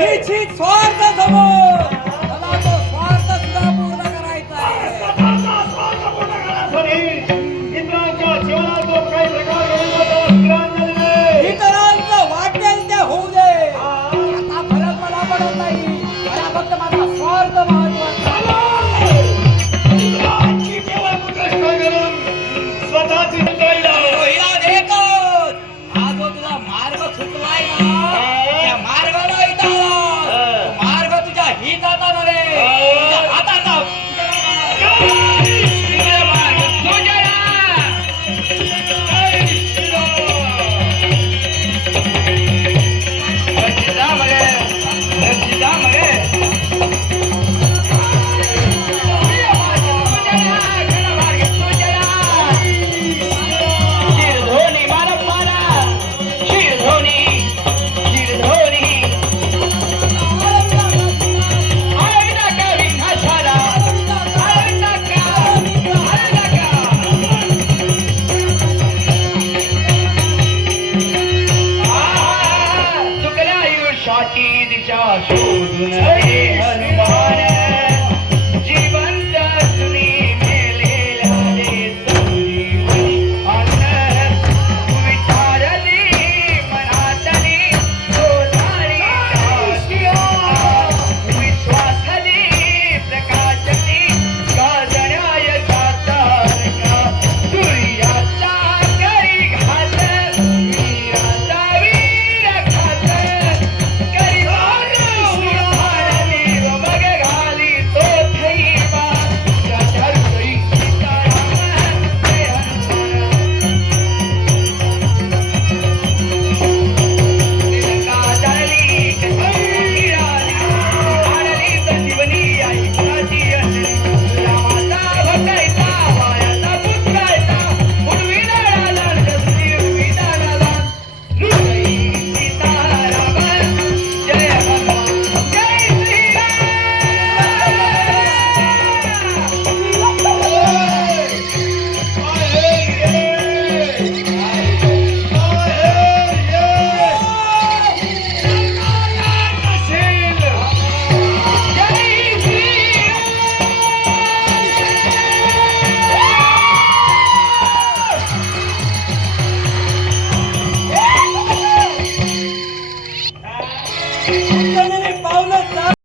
निश्चित स्वार्थ समोर मला तो स्वार्थ सुद्धा पूर्ण करायचा आहे. स्वतःचा स्वार्थ पूर्ण करण्यासाठी इतरांच्या जीवनात जो काही प्रकार घडतो तो श्रद्धांजली दे. इतरांचं वाटेल ते होऊ दे. आता फरक मला पडत नाही. मला फक्त माझा स्वार्थ महत्वाचा. इतरांची केवळ प्रतिष्ठा करून स्वतःची हिला देखत हा जो तुझा मार्ग सुचलाय ना त्या मार्गाला इथं आलास. तो मार्ग तुझ्या हिताचा नव्हे तुझ्या हाताचा. दिशा शोधून हे हनुमान जिवंत असूनी मेलेल्या रे संजीवनी अन्न विचारली मनातली सोधारी विश्वासली प्रकाशनी गाजण्याय सातारका सूर्याचा करी घात वीराचा वीर घात पावलं